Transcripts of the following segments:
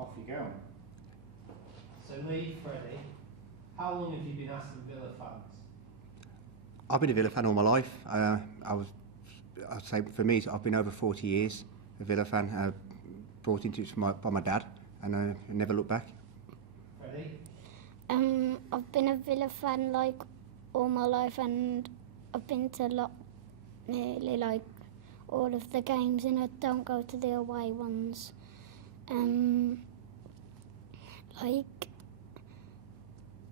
Off you go. So Lee, Freddie, how long have you been Aston Villa fans? I've been a Villa fan all my life. I'd say for me, I've been over 40 years a Villa fan. Brought into it by my dad, and I never looked back. Freddie? I've been a Villa fan like all my life, and I've been to nearly like all of the games, and I don't go to the away ones.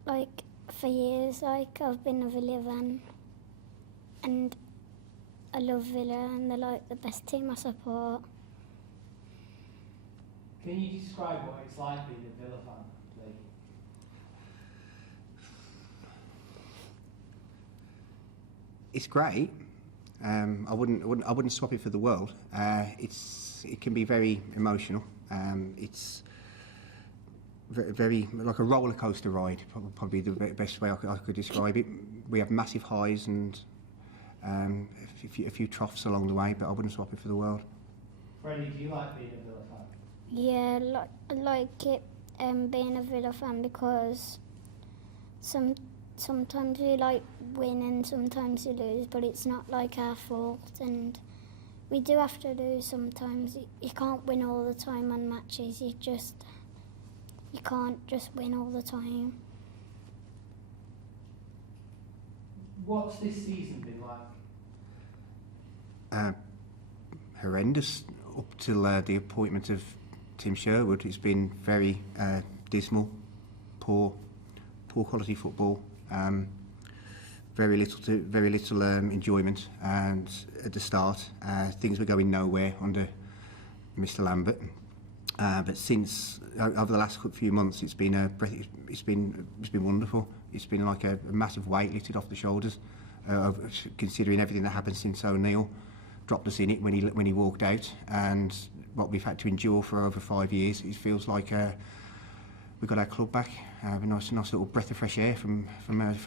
Like for years, like I've been a Villa fan, and I love Villa, and they're like the best team I support. Can you describe what it's like being a Villa fan, Lee? It's great. I wouldn't swap it for the world. It can be very emotional. It's very like a roller coaster ride. Probably the best way I could describe it. We have massive highs and a few troughs along the way, but I wouldn't swap it for the world. Freddie, do you like being a Villa fan? Yeah, I like it being a Villa fan because sometimes we like win and sometimes we lose, but it's not like our fault, and we do have to lose sometimes. You can't win all the time on matches. You can't just win all the time. What's this season been like? Horrendous up till the appointment of Tim Sherwood. It's been very dismal, poor quality football. Very little enjoyment, and at the start things were going nowhere under Mr. Lambert. But since over the last few months, it's been wonderful. It's been like a massive weight lifted off the shoulders, considering everything that happened since O'Neill dropped us in it when he walked out, and what we've had to endure for over 5 years. It feels like we've got our club back. A nice little breath of fresh air from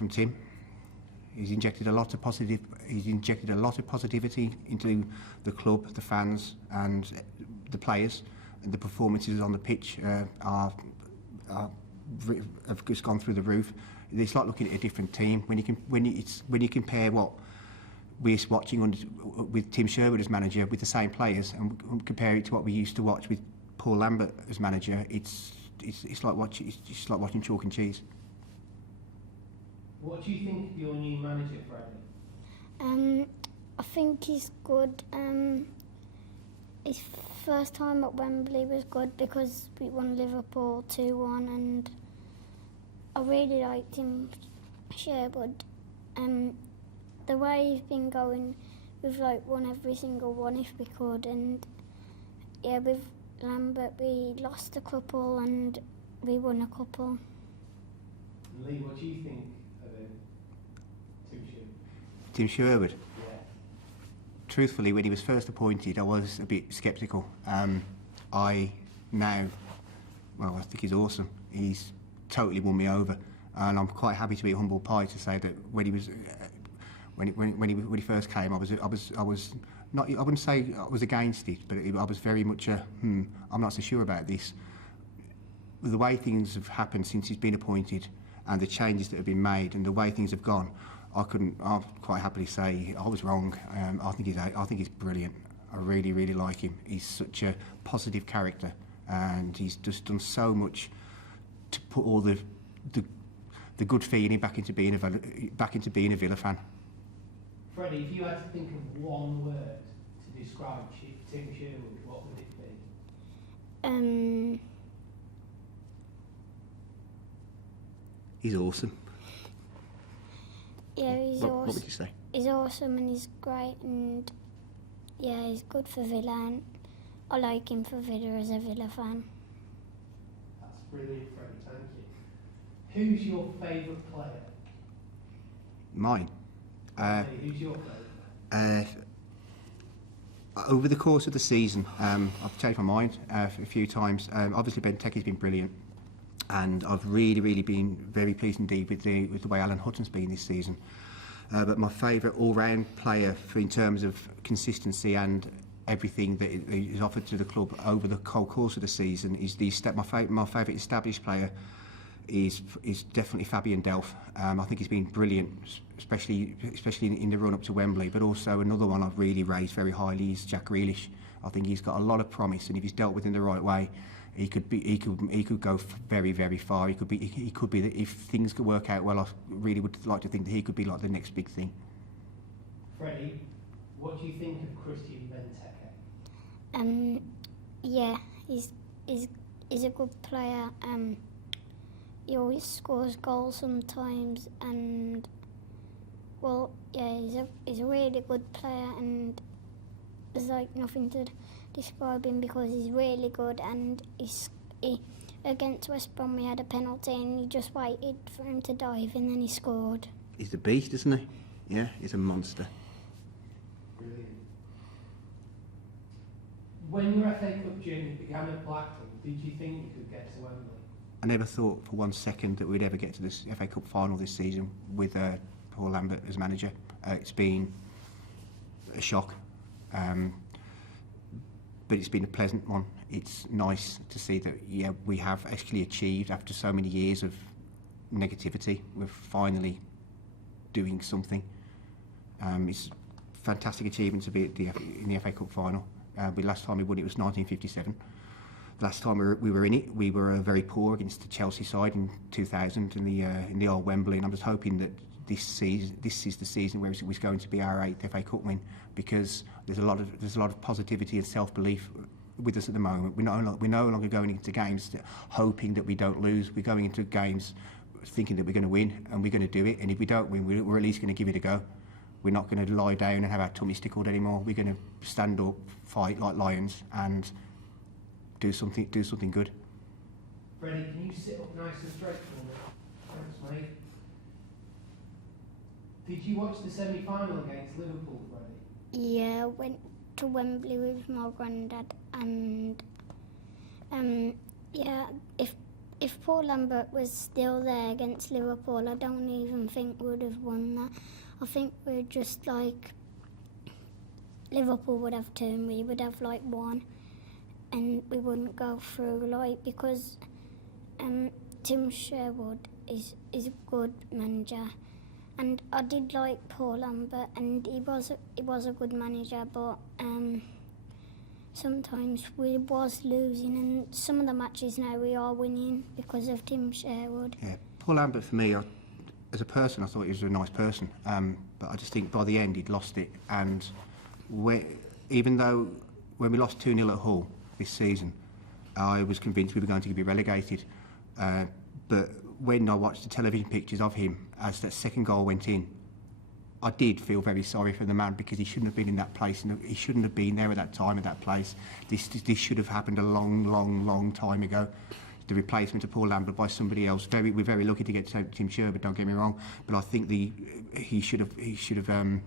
Tim. He's injected a lot of positivity into the club, the fans, and the players. And the performances on the pitch have just gone through the roof. It's like looking at a different team when you compare what we're watching with Tim Sherwood as manager with the same players, and compare it to what we used to watch with Paul Lambert as manager. It's just like watching chalk and cheese. What do you think of your new manager, Freddie? I think he's good. His first time at Wembley was good because we won Liverpool 2-1, and I really liked him, Sherwood. The way he's been going, we've like won every single one if we could, and yeah, with Lambert we lost a couple and we won a couple. Lee, what do you think of him? Tim Sherwood? Yeah. Truthfully, when he was first appointed, I was a bit sceptical. I think he's awesome. He's totally won me over, and I'm quite happy to be a humble pie to say that when he first came, I wouldn't say I was against it, but I was very much I'm not so sure about this. The way things have happened since he's been appointed, and the changes that have been made, and the way things have gone, I'll quite happily say I was wrong. I think he's brilliant. I really, really like him. He's such a positive character, and he's just done so much to put all the good feeling back into being a Villa fan. Freddie, if you had to think of one word to describe Tim Sherwood, what would it be? He's awesome. Yeah, he's awesome. What would you say? He's awesome and he's great, and yeah, he's good for Villa, and I like him for Villa as a Villa fan. That's brilliant, Freddie, thank you. Who's your favourite player? Mine. Who's your favourite? Over the course of the season, I've changed my mind a few times. Obviously, Benteke's been brilliant, and I've really been very pleased indeed with the way Alan Hutton's been this season. But my favourite all-round player in terms of consistency and everything that he's offered to the club over the whole course of the season. He's my favourite established player is definitely Fabian Delph. I think he's been brilliant, especially in the run up to Wembley. But also another one I've really raised very highly is Jack Grealish. I think he's got a lot of promise, and if he's dealt with in the right way, he could go very, very far. He could be if things could work out well. I really would like to think that he could be like the next big thing. Freddie, what do you think of Christian Benteke? Yeah, he's a good player. He always scores goals sometimes, and well, yeah, he's a really good player, and there's like nothing to describe him because he's really good. And he against West Brom we had a penalty, and he just waited for him to dive, and then he scored. He's the beast, isn't he? Yeah, he's a monster. Brilliant. When your FA Cup journey began at Blackpool, did you think you could get to Wembley? I never thought for 1 second that we'd ever get to this FA Cup final this season with Paul Lambert as manager. It's been a shock, but it's been a pleasant one. It's nice to see that we have actually achieved, after so many years of negativity, we're finally doing something. It's a fantastic achievement to be in the FA Cup final. The last time we won it was 1957. Last time we were in it, we were very poor against the Chelsea side in 2000 in the old Wembley, and I'm just hoping that this is the season where it was going to be our 8th FA Cup win, because there's a lot of positivity and self-belief with us at the moment. We're no longer going into games hoping that we don't lose. We're going into games thinking that we're going to win, and we're going to do it. And if we don't win, we're at least going to give it a go. We're not going to lie down and have our tummies tickled anymore. We're going to stand up, fight like lions, and do something good. Freddie, can you sit up nice and straight for me? Thanks, mate. Did you watch the semi-final against Liverpool, Freddie? Yeah, I went to Wembley with my granddad, and yeah, if Paul Lambert was still there against Liverpool, I don't even think we'd have won that. I think we're just like Liverpool would have 2 and we would have like 1, and we wouldn't go through, like, because Tim Sherwood is a good manager, and I did like Paul Lambert, and he was a good manager, but sometimes we was losing, and some of the matches now we are winning because of Tim Sherwood. Yeah, Paul Lambert for me, as a person, I thought he was a nice person, but I just think by the end he'd lost it, and even though when we lost 2-0 at Hull this season, I was convinced we were going to be relegated, but when I watched the television pictures of him as that second goal went in, I did feel very sorry for the man, because he shouldn't have been in that place, and he shouldn't have been there at that time, at that place. This should have happened a long time ago. The replacement of Paul Lambert by somebody else. We're very lucky to get Tim Sherwood, don't get me wrong, but I think he should have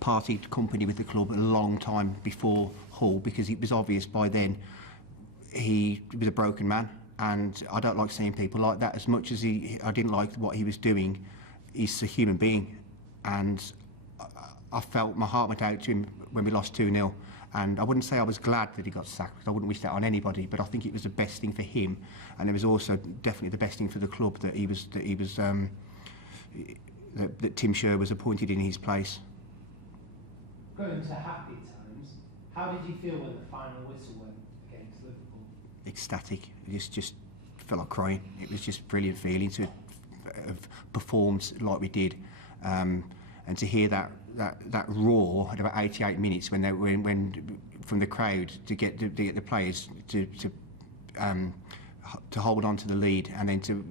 parted company with the club a long time before Hull, because it was obvious by then he was a broken man, and I don't like seeing people like that. As much as I didn't like what he was doing, he's a human being, and I felt my heart went out to him when we lost 2-0. And I wouldn't say I was glad that he got sacked, because I wouldn't wish that on anybody, but I think it was the best thing for him, and it was also definitely the best thing for the club that that Tim Sherwood was appointed in his place. Going to happy times, how did you feel when the final whistle went against Liverpool? Ecstatic. I just felt like crying. It was just a brilliant feeling to have performed like we did, and to hear that roar at about 88 minutes when from the crowd to get the players to hold on to the lead, and then to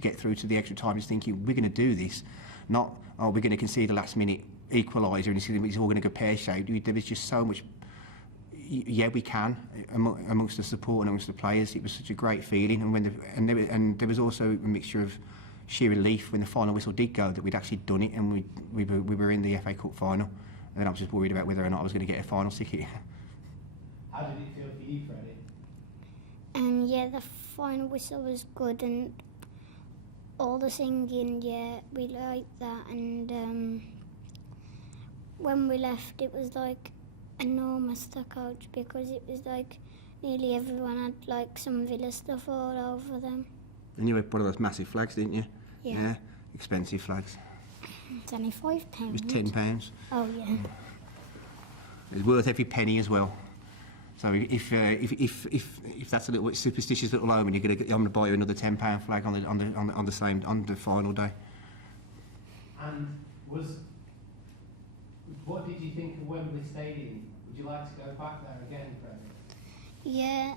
get through to the extra time, just thinking we're going to do this, not we're going to concede a last minute equaliser and it's all going to go pear-shaped. There was just so much. Yeah, we can, amongst the support and amongst the players. It was such a great feeling, and there was also a mixture of sheer relief when the final whistle did go that we'd actually done it, and we were in the FA Cup final. And then I was just worried about whether or not I was going to get a final ticket. How did it feel for you, Freddie? Yeah, the final whistle was good, and all the singing, yeah, we liked that. And when we left, it was like enormous the coach because it was like nearly everyone had like some Villa stuff all over them. And you had one of those massive flags, didn't you? Yeah. Expensive flags. It's only £5. It was £10. Oh yeah. It's worth every penny as well. So if that's a little bit superstitious little omen, I'm going to buy you another £10 flag on the final day. And what did you think of Wembley Stadium? Would you like to go back there again, Freddie? Yeah.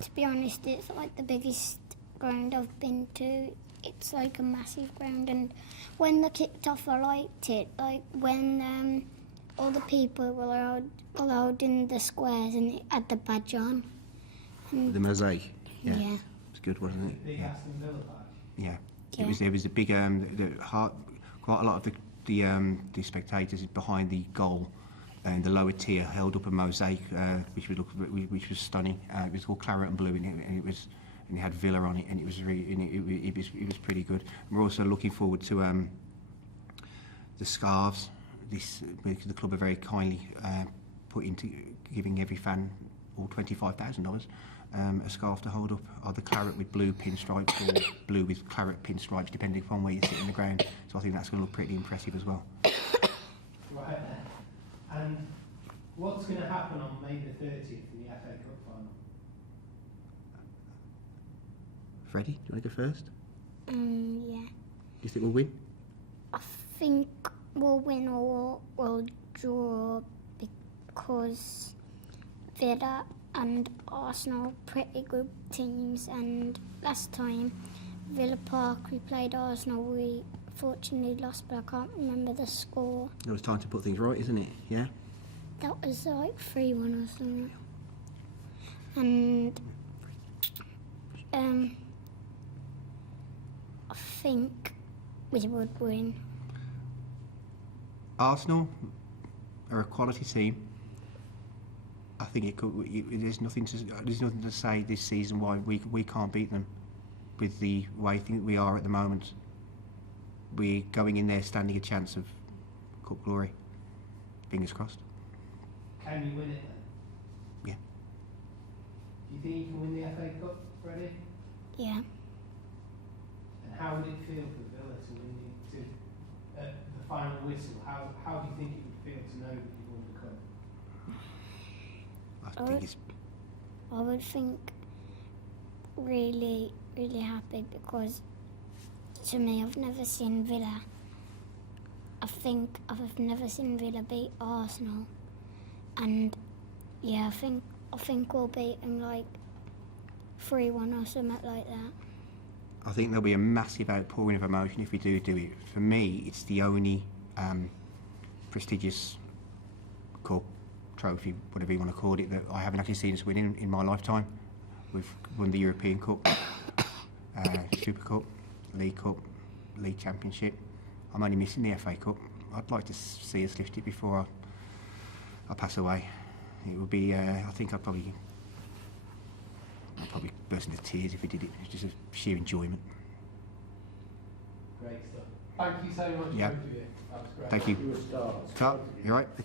To be honest, it's like the biggest ground I've been to. It's like a massive ground, and when they kicked off, I liked it. Like when all the people were allowed in the squares and it had the badge on. And The mosaic. Yeah. Yeah. It's good, wasn't it? The Aston Villa badge. Yeah. Yeah. There was a big quite a lot of the spectators behind the goal, and the lower tier held up a mosaic which was stunning. It was all claret and blue, and it had Villa on it, and it was it was pretty good. And we're also looking forward to the scarves. The club are very kindly put into giving every fan all $25,000 a scarf to hold up, either claret with blue pinstripes or blue with claret pinstripes, depending upon where you sit in the ground. So I think that's going to look pretty impressive as well. Right there. And what's going to happen on May the 30th in the FA Cup final? Freddie, do you want to go first? Yeah. Do you think we'll win? I think we'll win or we'll draw because Villa and Arsenal are pretty good teams, and last time Villa Park we played Arsenal, we fortunately lost, but I can't remember the score. It was time to put things right, isn't it? Yeah? That was like 3-1 or something. And I think we would win. Arsenal are a quality team. I think it could. There's nothing to say this season why we can't beat them. With the way I think we are at the moment, we're going in there standing a chance of cup glory. Fingers crossed. Can you win it then? Yeah. Do you think you can win the FA Cup, Freddie? Yeah. And how would it feel for Villa to win the final whistle? How do you think it would feel to know that you won the cup? I think it's. I would think really, really happy because to me I've never seen Villa. I've never seen Villa beat Arsenal, and yeah, I think we'll beat them like 3-1 or something like that. I think there'll be a massive outpouring of emotion if we do it. For me, it's the only prestigious cup, trophy, whatever you want to call it, that I haven't actually seen us win in my lifetime. We've won the European Cup, Super Cup, League Cup, League Championship. I'm only missing the FA Cup. I'd like to see us lift it before I pass away. It would be, I think I'd probably burst into tears if we did it. It's just a sheer enjoyment. Great stuff. Thank you so much, Yeah. both of you. That was great. Thank you. You were stars. Carl, you all right?